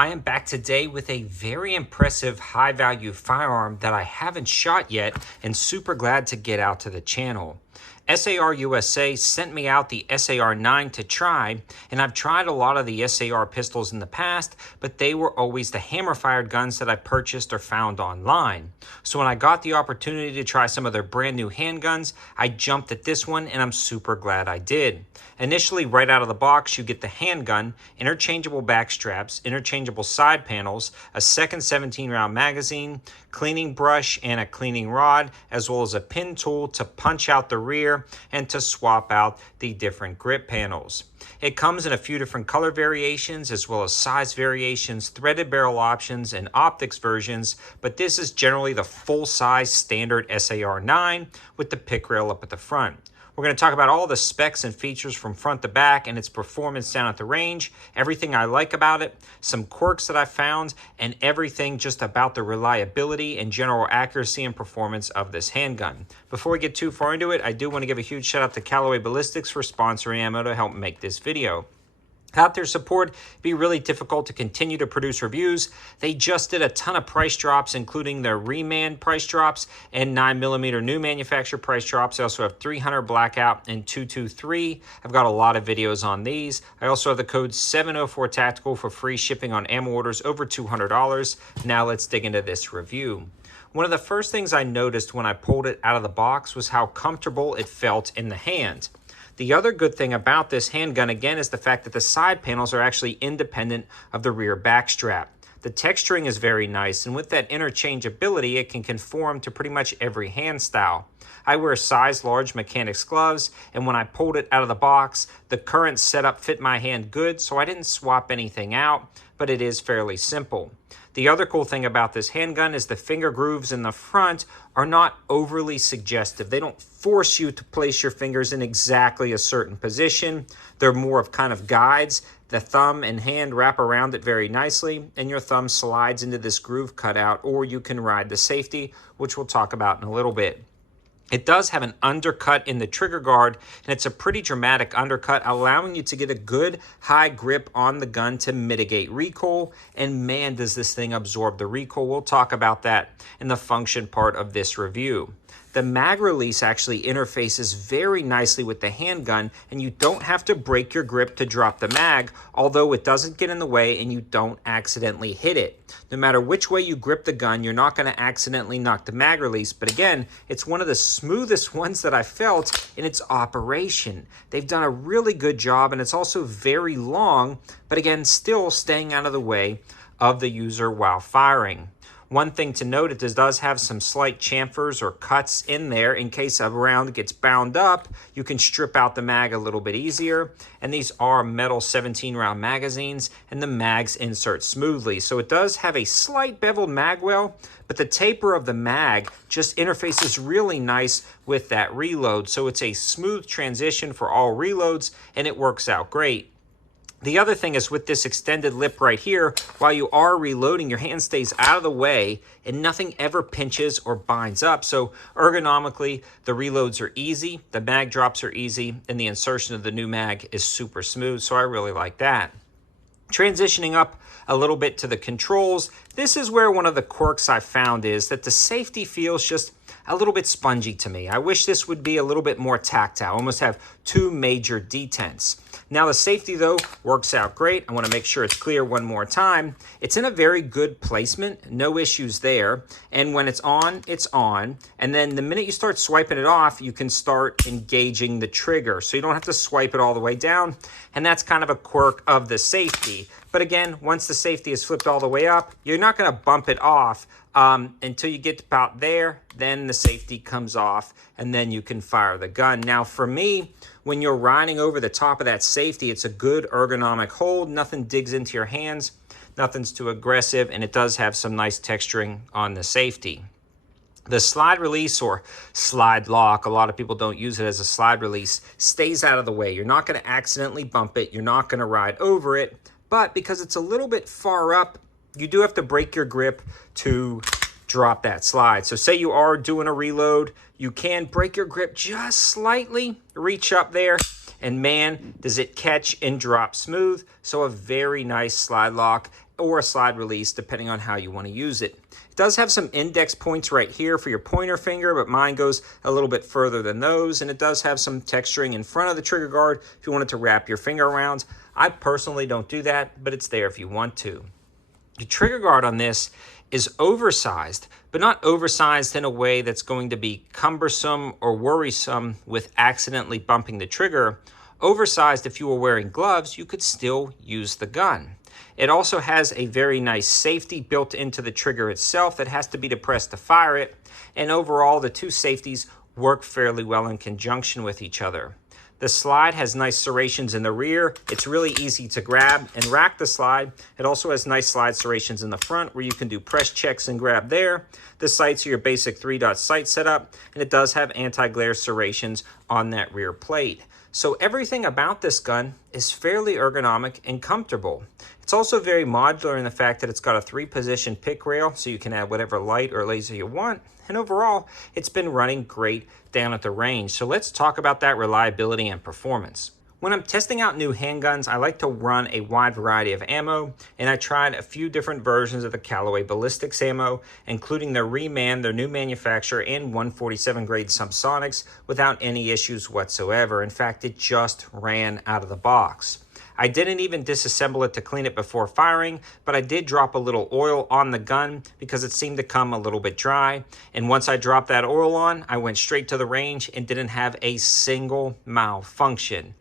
I am back today with a very impressive high-value firearm that I haven't shot yet and super glad to get out to the channel. SAR USA sent me out the SAR9 to try, and I've tried a lot of the SAR pistols in the past, but they were always the hammer-fired guns that I purchased or found online. So when I got the opportunity to try some of their brand new handguns, I jumped at this one, and I'm super glad I did. Initially, right out of the box, you get the handgun, interchangeable back straps, interchangeable side panels, a second 17-round magazine, cleaning brush, and a cleaning rod, as well as a pin tool to punch out the rear and to swap out the different grip panels. It comes in a few different color variations as well as size variations, threaded barrel options, and optics versions, but this is generally the full-size standard SAR9 with the pick rail up at the front. We're going to talk about all the specs and features from front to back and its performance down at the range, everything I like about it, some quirks that I found, and everything just about the reliability and general accuracy and performance of this handgun. Before we get too far into it, I do want to give a huge shout out to Callaway Ballistics for sponsoring ammo to help make this video. Without their support, it'd be really difficult to continue to produce reviews. They just did a ton of price drops, including their Reman price drops and 9mm new manufacturer price drops. I also have 300 Blackout and 223. I've got a lot of videos on these. I also have the code 704 Tactical for free shipping on ammo orders over $200. Now let's dig into this review. One of the first things I noticed when I pulled it out of the box was how comfortable it felt in the hand. The other good thing about this handgun, again, is the fact that the side panels are actually independent of the rear back strap. The texturing is very nice, and with that interchangeability, it can conform to pretty much every hand style. I wear size large mechanics gloves, and when I pulled it out of the box, the current setup fit my hand good, so I didn't swap anything out, but it is fairly simple. The other cool thing about this handgun is the finger grooves in the front are not overly suggestive. They don't force you to place your fingers in exactly a certain position. They're more of kind of guides. The thumb and hand wrap around it very nicely, and your thumb slides into this groove cutout, or you can ride the safety, which we'll talk about in a little bit. It does have an undercut in the trigger guard, and it's a pretty dramatic undercut, allowing you to get a good high grip on the gun to mitigate recoil. And man, does this thing absorb the recoil. We'll talk about that in the function part of this review. The mag release actually interfaces very nicely with the handgun, and you don't have to break your grip to drop the mag, although it doesn't get in the way and you don't accidentally hit it. No matter which way you grip the gun, you're not going to accidentally knock the mag release, but again, it's one of the smoothest ones that I felt in its operation. They've done a really good job, and it's also very long, but again, still staying out of the way of the user while firing. One thing to note, it does have some slight chamfers or cuts in there. In case a round gets bound up, you can strip out the mag a little bit easier. And these are metal 17-round magazines, and the mags insert smoothly. So it does have a slight beveled mag well, but the taper of the mag just interfaces really nice with that reload. So it's a smooth transition for all reloads, and it works out great. The other thing is with this extended lip right here, while you are reloading, your hand stays out of the way and nothing ever pinches or binds up. So ergonomically, the reloads are easy, the mag drops are easy, and the insertion of the new mag is super smooth. So I really like that. Transitioning up a little bit to the controls, this is where one of the quirks I found is that the safety feels just a little bit spongy to me. I wish this would be a little bit more tactile, almost have two major detents. Now the safety though works out great. I want to make sure it's clear one more time. It's in a very good placement, no issues there. And when it's on, it's on. And then the minute you start swiping it off, you can start engaging the trigger. So you don't have to swipe it all the way down. And that's kind of a quirk of the safety. But again, once the safety is flipped all the way up, you're not going to bump it off until you get about there. Then the safety comes off and then you can fire the gun. Now for me, when you're riding over the top of that safety, it's a good ergonomic hold. Nothing digs into your hands. Nothing's too aggressive, and it does have some nice texturing on the safety. The slide release or slide lock, a lot of people don't use it as a slide release, stays out of the way. You're not going to accidentally bump it. You're not going to ride over it. But because it's a little bit far up, you do have to break your grip to drop that slide. So say you are doing a reload, you can break your grip just slightly, reach up there, and man, does it catch and drop smooth. So a very nice slide lock or a slide release, depending on how you want to use it. It does have some index points right here for your pointer finger, but mine goes a little bit further than those. And it does have some texturing in front of the trigger guard if you wanted to wrap your finger around. I personally don't do that, but it's there if you want to. The trigger guard on this is oversized, but not oversized in a way that's going to be cumbersome or worrisome with accidentally bumping the trigger. Oversized, if you were wearing gloves, you could still use the gun. It also has a very nice safety built into the trigger itself that has to be depressed to fire it. And overall, the two safeties work fairly well in conjunction with each other. The slide has nice serrations in the rear. It's really easy to grab and rack the slide. It also has nice slide serrations in the front where you can do press checks and grab there. The sights are your basic 3-dot sight setup, and it does have anti-glare serrations on that rear plate. So everything about this gun is fairly ergonomic and comfortable. It's also very modular in the fact that it's got a 3-position pick rail, so you can add whatever light or laser you want. And overall, it's been running great down at the range. So let's talk about that reliability and performance. When I'm testing out new handguns, I like to run a wide variety of ammo, and I tried a few different versions of the Callaway ballistics ammo, including their reman, their new manufacturer, and 147 grade subsonics without any issues whatsoever. In fact, it just ran out of the box. I didn't even disassemble it to clean it before firing, but I did drop a little oil on the gun because it seemed to come a little bit dry. And once I dropped that oil on, I went straight to the range and didn't have a single malfunction.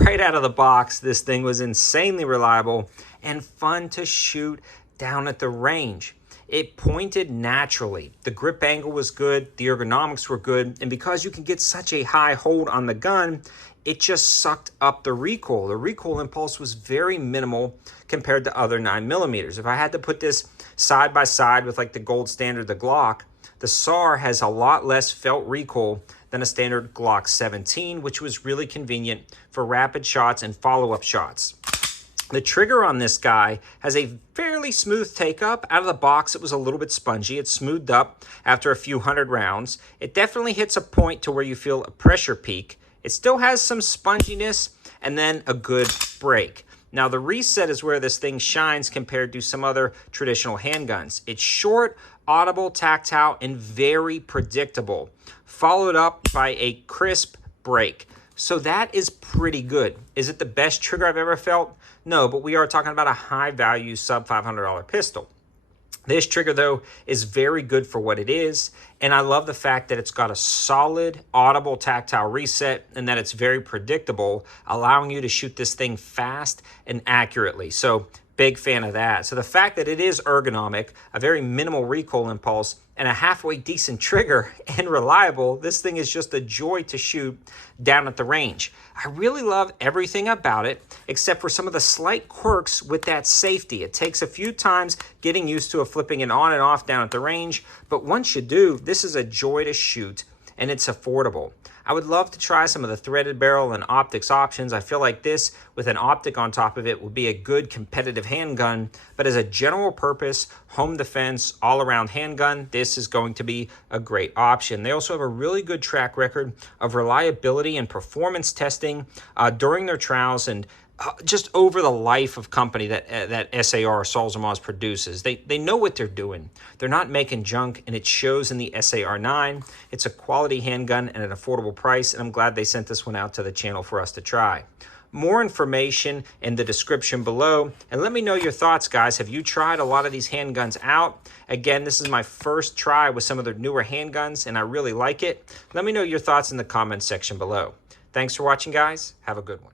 Right out of the box, this thing was insanely reliable and fun to shoot down at the range. It pointed naturally. The grip angle was good, the ergonomics were good, and because you can get such a high hold on the gun, it just sucked up the recoil. The recoil impulse was very minimal compared to other 9mm. If I had to put this side by side with like the gold standard, the Glock, the SAR has a lot less felt recoil than a standard Glock 17, which was really convenient for rapid shots and follow-up shots. The trigger on this guy has a fairly smooth take-up. Out of the box, it was a little bit spongy. It smoothed up after a few hundred rounds. It definitely hits a point to where you feel a pressure peak. It still has some sponginess and then a good break. Now the reset is where this thing shines compared to some other traditional handguns. It's short, audible, tactile, and very predictable, followed up by a crisp break. So that is pretty good. Is it the best trigger I've ever felt? No, but we are talking about a high-value sub-$500 pistol. This trigger, though, is very good for what it is, and I love the fact that it's got a solid, audible, tactile reset and that it's very predictable, allowing you to shoot this thing fast and accurately. So, big fan of that. So the fact that it is ergonomic, a very minimal recoil impulse, and a halfway decent trigger and reliable, this thing is just a joy to shoot down at the range. I really love everything about it, except for some of the slight quirks with that safety. It takes a few times getting used to flipping it on and off down at the range, but once you do, this is a joy to shoot, and it's affordable. I would love to try some of the threaded barrel and optics options. I feel like this with an optic on top of it would be a good competitive handgun, but as a general purpose, home defense, all-around handgun, this is going to be a great option. They also have a really good track record of reliability and performance testing during their trials, and just over the life of company that SAR Salzamaz produces. They know what they're doing. They're not making junk, and it shows in the SAR9. It's a quality handgun at an affordable price, and I'm glad they sent this one out to the channel for us to try. More information in the description below, and let me know your thoughts, guys. Have you tried a lot of these handguns out? Again, this is my first try with some of the newer handguns, and I really like it. Let me know your thoughts in the comments section below. Thanks for watching, guys. Have a good one.